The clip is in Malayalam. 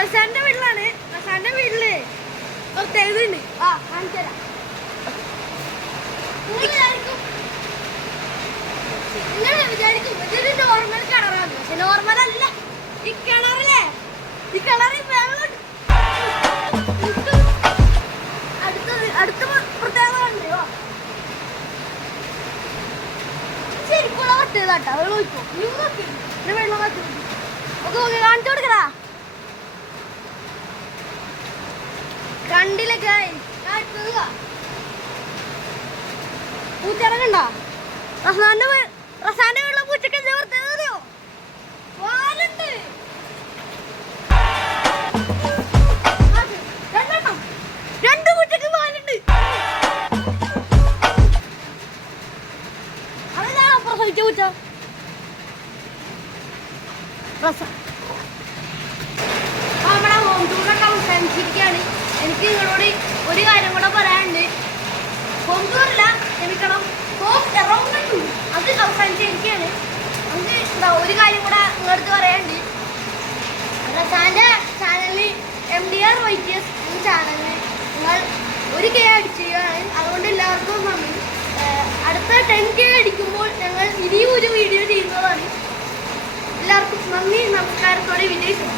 റസാന്റെ വീട്ടിലാണ്. റസാന്റെ വീട്ടില് പ്രത്യേകതയുണ്ട്. കാണിച്ചു തരാം. നിങ്ങൾ വിചാരിക്കും ഇതൊരു നോർമൽ കിണറാണ്. പക്ഷെ നോർമൽ അല്ല. ഈ കിണറിലെ ഈ കിണറിൽ വെള്ളം അടുത്ത പ്രത്യേകത കണ്ടോ? ശരിക്കുള്ള പ്രത്യേകത വെള്ളം ഒഴിക്കും. വെള്ളം കാണിച്ചു കൊടുക്കടാ. കണ്ടില്ല പൂച്ചിറങ്ങണ്ട. റസാന്റെ വെള്ളം പൂച്ചക്ക് എന്താ പ്രത്യേകത അറിയോ? വാലുണ്ട്. രണ്ട് പൂച്ചക്ക് വാലുണ്ട്. അതാണ് പ്രസവിച്ച പൂച്ച. നമ്മുടെ ഹോം ടൂറൊക്കെ അവസാനിച്ചിരിക്കുകയാണ്. എനിക്ക് നിങ്ങളോട് ഒരു കാര്യം കൂടെ പറയാനുണ്ട്. ഹോം ടൂറില്ല, ക്ഷമിക്കണം, ഹോം എറൗണ്ട് ടൂർ അത് അവസാനിച്ചിരിക്കുകയാണ്. നമുക്ക് ഒരു കാര്യം കൂടെ നിങ്ങളടുത്ത് പറയാനുണ്ട്. റസാന്റെ ചാനലിൽ MDR YTS എന്ന ചാനലിൽ നിങ്ങൾ 1K അടിക്കുകയാണ്. അതുകൊണ്ട് എല്ലാവർക്കും നന്ദി. അടുത്ത 10K അടിക്കുമ്പോൾ ഞങ്ങൾ ഇനിയും ഒരു വീഡിയോ ചെയ്യുന്നതാണ്. എല്ലാവർക്കും നന്ദി, നമസ്കാരത്തോടെ വിജയിച്ചു.